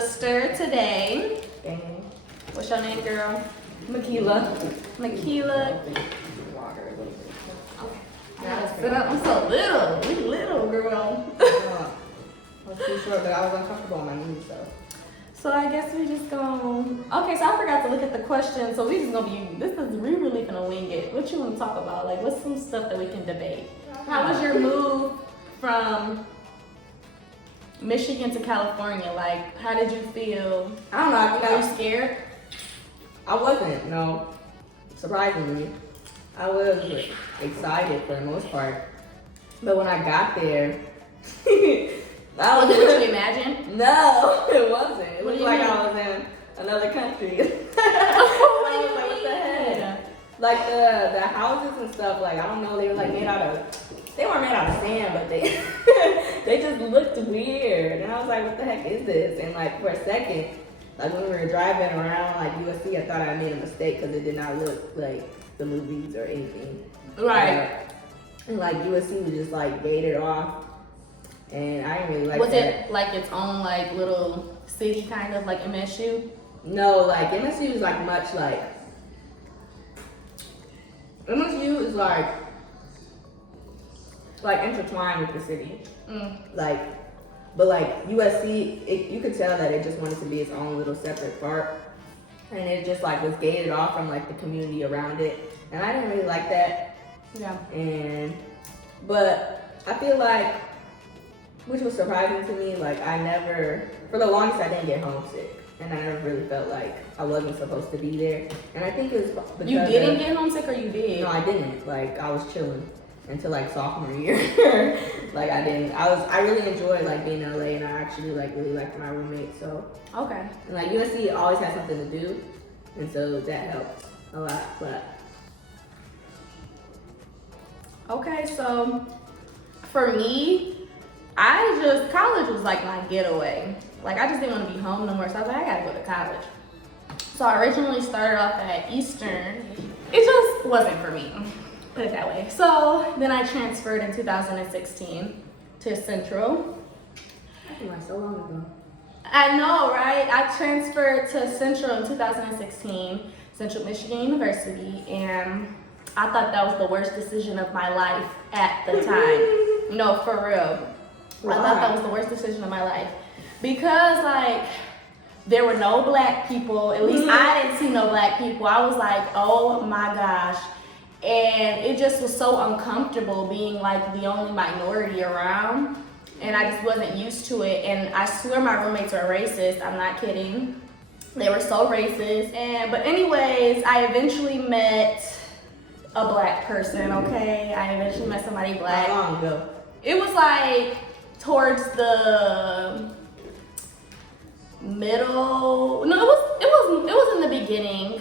sister today. Dang. What's your name, girl? Makela. Makela. Water a little bit. I'm so little. We little, girl. I was too short, but I was uncomfortable on my knees, so. So I guess we just gonna. Okay, so I forgot to look at the question. So we just gonna be. We really gonna wing it. What you want to talk about? Like, what's some stuff that we can debate? How was your move from Michigan to California? Like, how did you feel? I don't know. I Were you scared? I wasn't, no. Surprisingly. I was excited for the most part. But when I got there, Was it what you imagined? No, it wasn't. It What looked do you like mean? I was in another country. What do I you was like, what the mean? heck? Like the houses and stuff, like I don't know, they were like made out of, they weren't made out of sand, but they they just looked weird. And I was like, what the heck is this? And like for a second, like when we were driving around like USC, I thought I made a mistake because it did not look like the movies or anything. Right. And like USC was just like gated off. And I didn't really like Was that. it like its own like little city kind of like MSU? No, like MSU is like much like MSU is like intertwined with the city. Like, but like USC, you could tell that it just wanted to be its own little separate part, and it just like was gated off from like the community around it, and I didn't really like that. Yeah. But I feel like, which was surprising to me, like I never, for the longest I didn't get homesick. And I never really felt like I wasn't supposed to be there. And I think it was because You didn't get homesick or you did? No, I didn't. Like I was chilling until like sophomore year. Like I didn't. I really enjoyed like being in LA, and I actually like really liked my roommate. So Okay. and like USC always had something to do, and so that helped a lot. But Okay, so for me, college was like my getaway. Like I just didn't want to be home no more, so I was like, I gotta go to college. So I originally started off at Eastern. It just wasn't for me, put it that way. So then I transferred in 2016 to Central. I feel like so long ago. I know, right? I transferred to Central in 2016, Central Michigan University, and I thought that was the worst decision of my life at the time. No, for real. Why? I thought that was the worst decision of my life. Because, like, there were no black people. At least I didn't see no black people. I was like, oh my gosh. And it just was so uncomfortable being, like, the only minority around. And I just wasn't used to it. And I swear my roommates are racist. I'm not kidding. They were so racist. But anyways, I eventually met a black person, okay? I eventually met somebody black. How long ago? It was like towards the middle. No, it was in the beginning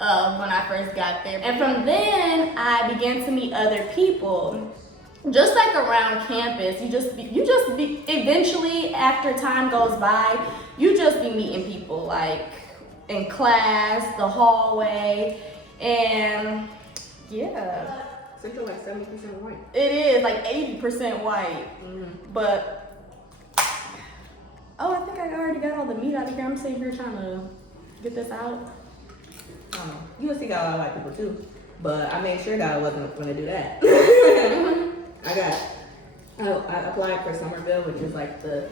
of when I first got there. And from then I began to meet other people. Just like around campus, you just be eventually after time goes by, you just be meeting people like in class, the hallway, and yeah. Central like 70% white. It is like 80% white, but I think I already got all the meat out of here. I'm sitting here trying to get this out. USC got a lot of white people too, but I made sure that I wasn't going to do that. I applied for Somerville, which is like the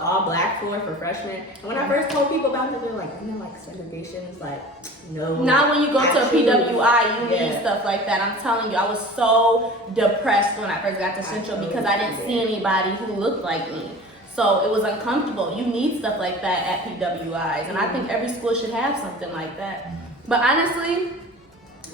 all black floor for freshmen. And when I first told people about it, they were like, you know, like segregation's like, no. Not when you go to a actually, PWI, you need yeah. stuff like that. I'm telling you, I was so depressed when I first got to Central because I didn't see anybody who looked like me. So it was uncomfortable. You need stuff like that at PWIs. And I think every school should have something like that. But honestly,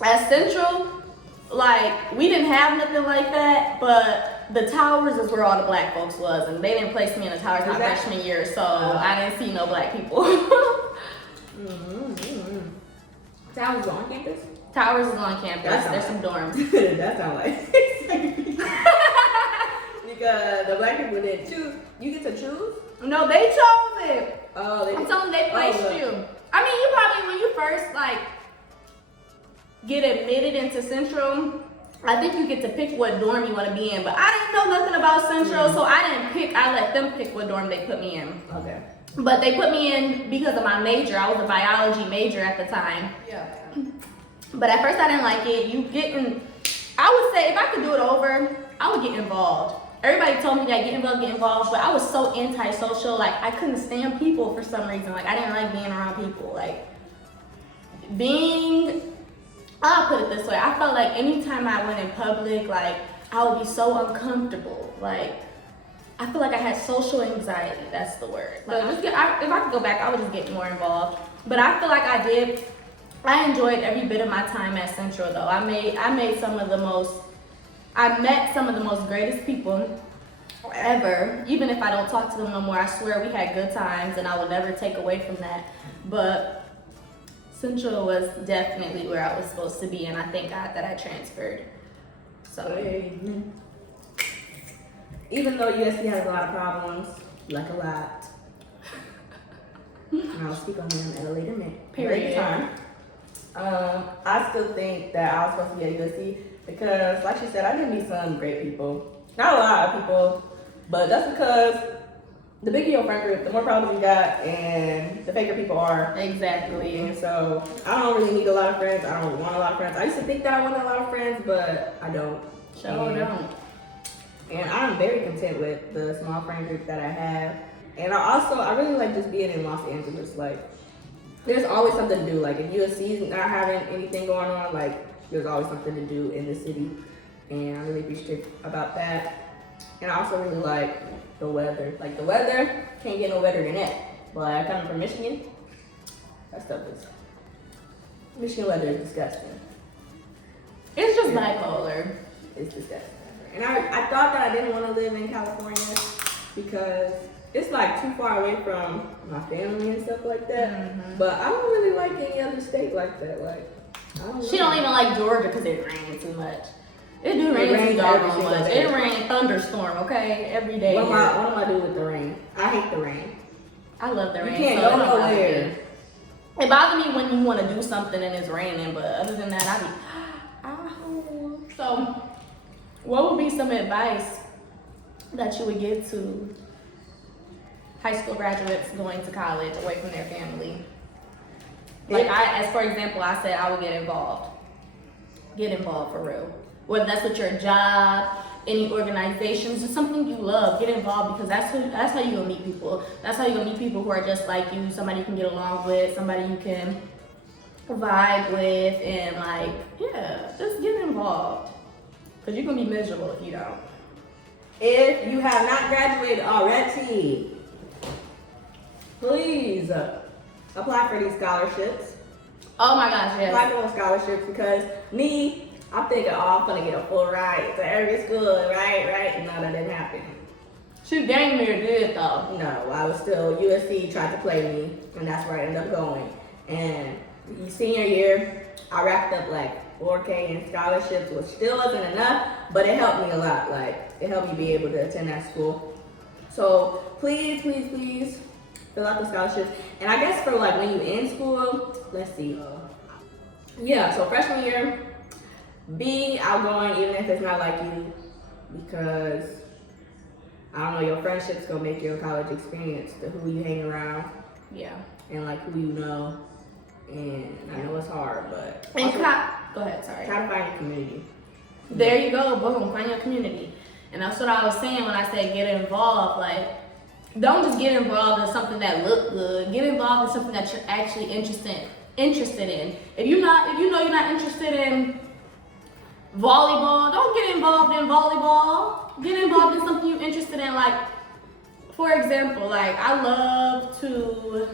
at Central, like, we didn't have nothing like that, but the towers is where all the black folks was, and they didn't place me in the towers my freshman year, so I didn't see no black people. Towers on campus? Towers is on campus. There's some dorms. That sounds like because the black people didn't choose. You get to choose? No, they chose it. Oh, they I'm telling them they placed look. you. I mean, you probably, when you first, like, get admitted into Central, I think you get to pick what dorm you want to be in, but I didn't know nothing about Central, so I didn't pick. I let them pick what dorm they put me in. Okay. But they put me in because of my major. I was a biology major at the time. Yeah. But at first I didn't like it. I would say if I could do it over, I would get involved. Everybody told me that get involved, but I was so antisocial. Like I couldn't stand people for some reason. Like I didn't like being around people. Like I'll put it this way. I felt like anytime I went in public, like I would be so uncomfortable. Like I feel like I had social anxiety. That's the word. But if I could go back, I would just get more involved. But I feel like I did. I enjoyed every bit of my time at Central, though. I met some of the most greatest people ever. Even if I don't talk to them no more, I swear we had good times, and I will never take away from that. But Central was definitely where I was supposed to be, and I thank God that I transferred. So. Even though USC has a lot of problems, like a lot, and I'll speak on them at a later time. I still think that I was supposed to be at USC because, like she said, I did meet some great people. Not a lot of people, but that's because the bigger your friend group, the more problems you got, and the faker people are. Exactly. And so I don't really need a lot of friends. I don't want a lot of friends. I used to think that I wanted a lot of friends, but I don't. Don't. And I'm very content with the small friend group that I have. And I really like just being in Los Angeles. Like, there's always something to do. Like, if USC is not having anything going on, like, there's always something to do in the city. And I really appreciate about that. And I also really like the weather. Like, the weather, can't get no better than that. But coming from Michigan, that stuff is, Michigan weather is disgusting. It's just bipolar. It's disgusting. And I thought that I didn't want to live in California because it's like too far away from my family and stuff like that. Mm-hmm. But I don't really like any other state like that. Like, she don't even like Georgia because it rains too much. It do rain too doggone much. It rain thunderstorm, okay, every day. What am I doing with the rain? I hate the rain. I love the rain. You can't go nowhere. It bothers me when you want to do something and it's raining, but other than that, I be. So, what would be some advice that you would give to high school graduates going to college away from their family? Like as for example, I said I would get involved. Get involved for real. Whether that's with your job, any organizations, just something you love, get involved because that's how you gonna meet people. That's how you gonna meet people who are just like you, somebody you can get along with, somebody you can vibe with, and like, yeah, just get involved. Because you're gonna be miserable if you don't. If you have not graduated already, please apply for these scholarships. Oh my gosh, yes. Apply for those scholarships because I'm thinking, I'm gonna get a full ride to every school, right? No, that didn't happen. She dang near did though. No, I was still, USC tried to play me, and that's where I ended up going. And senior year, I racked up like 4K in scholarships, which still wasn't enough, but it helped me a lot. Like, it helped me be able to attend that school. So please fill out the scholarships. And I guess for like when you in school, let's see. Yeah, so freshman year, be outgoing even if it's not like you, because I don't know, your friendships gonna make your college experience, the who you hang around. Yeah. And like who you know. And I know it's hard, but and go ahead, sorry. Try to find your community. There you go, boom, find your community. And that's what I was saying when I said get involved. Like, don't just get involved in something that look good. Get involved in something that you're actually interested in. If you know you're not interested in volleyball, don't get involved in volleyball. Get involved in something you're interested in. Like, for example, like I love to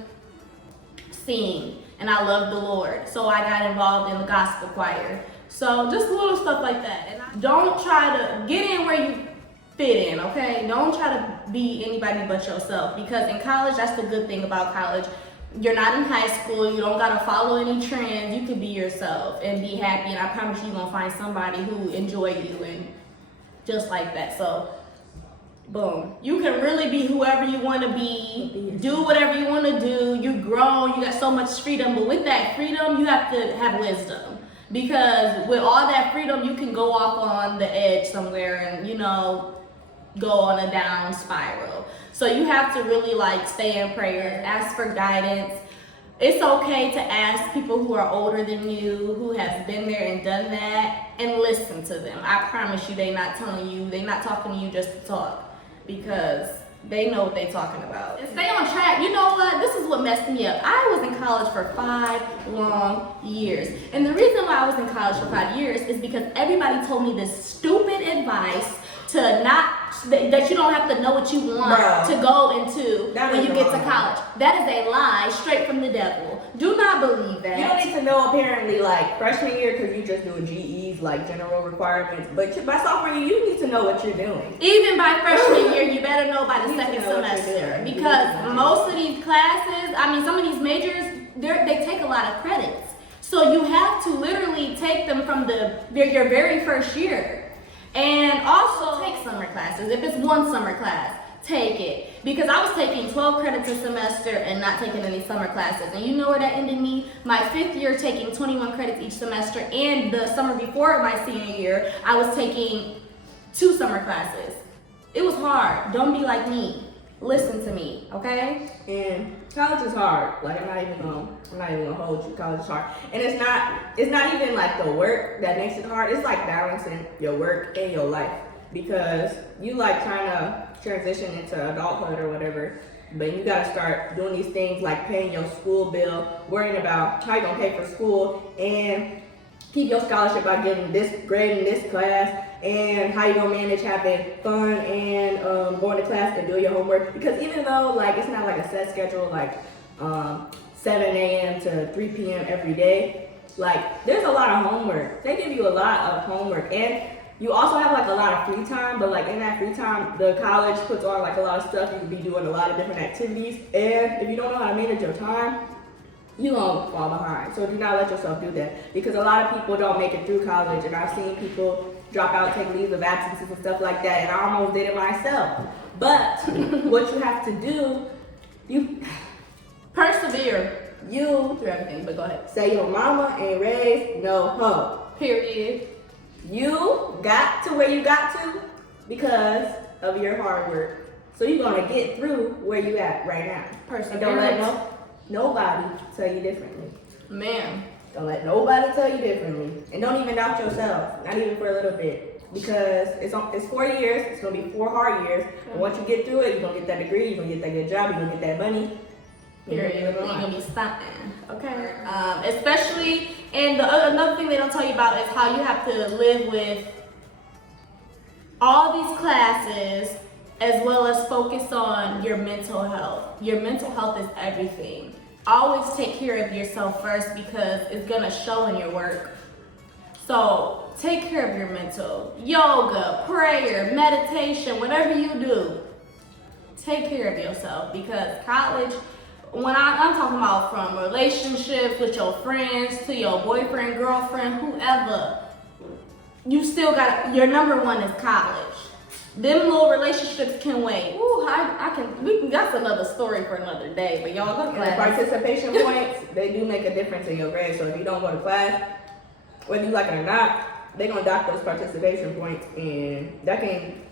sing and I love the Lord, so I got involved in the gospel choir. So just little stuff like that. And don't try to get in where you fit in, okay? Don't try to be anybody but yourself, because in college, that's the good thing about college. You're not in high school, you don't gotta follow any trends. You can be yourself and be happy, and I promise you're gonna find somebody who enjoy you and just like that. So boom, you can really be whoever you want to be, do whatever you want to do. You grown, you got so much freedom, but with that freedom, you have to have wisdom. Because with all that freedom, you can go off on the edge somewhere and, you know, go on a down spiral. So you have to really like stay in prayer, ask for guidance. It's okay to ask people who are older than you, who have been there and done that, and listen to them. I promise you, they're not talking to you just to talk, because they know what they're talking about. And stay on track. You know what? This is what messed me up. I was in college for 5 long years. And the reason why I was in college for 5 years is because everybody told me this stupid advice to not, that you don't have to know what you want to go into when you get to college. That is a lie straight from the devil. Do not believe that. You don't need to know apparently like freshman year because you just doing GEs, like general requirements. But by sophomore year, you need to know what you're doing. Even by freshman year, you better know by the second semester, because most of these classes, I mean, some of these majors, they take a lot of credits. So you have to literally take them from your very first year. And also take summer classes. If it's one summer class, take it. Because I was taking 12 credits a semester and not taking any summer classes. And you know where that ended me? My 5th year taking 21 credits each semester, and the summer before my senior year, I was taking 2 summer classes. It was hard. Don't be like me. Listen to me, okay? And college is hard. Like I'm not even gonna hold you. College is hard, and it's not even like the work that makes it hard. It's like balancing your work and your life, because you like trying to transition into adulthood or whatever, but you gotta start doing these things like paying your school bill, worrying about how you gonna pay for school, and keep your scholarship by getting this grade in this class, and how you gonna manage having fun and going to class and doing your homework. Because even though like it's not like a set schedule, like 7 a.m. to 3 p.m. every day, like there's a lot of homework. They give you a lot of homework, and you also have like a lot of free time. But like in that free time, the college puts on like a lot of stuff. You could be doing a lot of different activities, and if you don't know how to manage your time, you gonna fall behind. So do not let yourself do that, because a lot of people don't make it through college, and I've seen people drop out, take leaves of absences and stuff like that, and I almost did it myself. But what you have to do, you persevere. You through everything, but go ahead. Say your mama ain't raised no hoe. Period. You got to where you got to because of your hard work. So you're gonna get through where you at right now. Perseverance. Don't let nobody tell you differently. Man. Don't let nobody tell you differently. And don't even doubt yourself, not even for a little bit. Because it's 4 years, it's gonna be 4 hard years. And once you get through it, you're gonna get that degree, you're gonna get that good job, you're gonna get that money. Period. You ain't gonna be stopping. Okay. Especially, and another thing they don't tell you about is how you have to live with all these classes, as well as focus on your mental health. Your mental health is everything. Always take care of yourself first, because it's gonna show in your work. So take care of your mental. Yoga, prayer, meditation, whatever you do, take care of yourself, because college, when I'm talking about from relationships with your friends to your boyfriend, girlfriend, whoever, you still got, your number one is college. Them little relationships can wait. Ooh, that's another story for another day, but y'all go to class. Participation points, they do make a difference in your grade. So if you don't go to class, whether you like it or not, they're gonna dock those participation points, and that can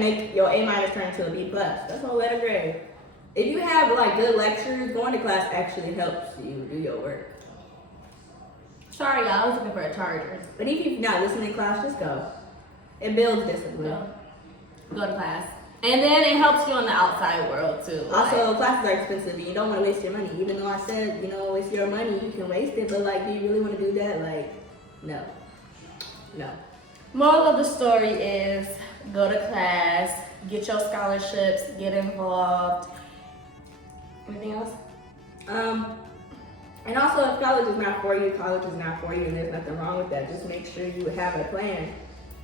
make your A- turn into a B+. That's no letter grade. If you have like good lectures, going to class actually helps you do your work. Sorry, y'all, I was looking for a charger. But if you're not listening to class, just go. It builds discipline. Go to class. And then it helps you in the outside world too. Also, classes are expensive and you don't want to waste your money. Even though I said, waste your money, you can waste it, but like, do you really want to do that? Like, no. Moral of the story is go to class, get your scholarships, get involved. Anything else? And also, if college is not for you, and there's nothing wrong with that. Just make sure you have a plan.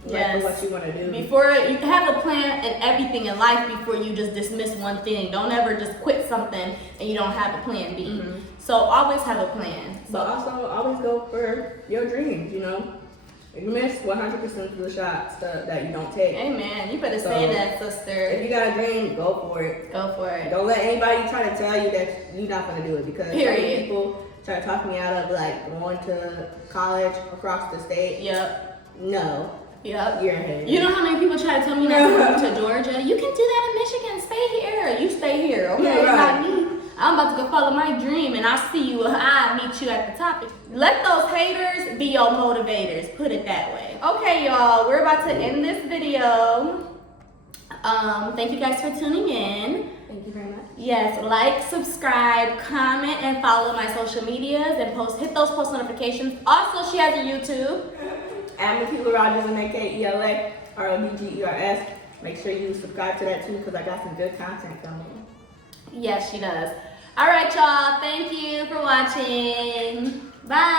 Yes. For what you want to do. Before you have a plan and everything in life before you just dismiss one thing. Don't ever just quit something and you don't have a plan B. Mm-hmm. So always have a plan. But also always go for your dreams. You miss 100% of the shots that you don't take. Amen. You better say that, sister. If you got a dream, go for it. Go for it. Don't let anybody try to tell you that you're not gonna do it, because period. people try to talk me out of like going to college across the state. Yep. No. Yep. You're a hater. You know how many people try to tell me not to move to Georgia? You can do that in Michigan. Stay here. You stay here. Okay, Yeah, right. not me. I'm about to go follow my dream, and I'll see you. I'll meet you at the top. Let those haters be your motivators. Put it that way. Okay, y'all. We're about to end this video. Thank you guys for tuning in. Thank you very much. Yes, like, subscribe, comment, and follow my social medias, and hit those post notifications. Also, she has a YouTube. At Makela Rogers, Makela Rodgers. Make sure you subscribe to that too, because I got some good content coming. Yes, she does. All right, y'all. Thank you for watching. Bye.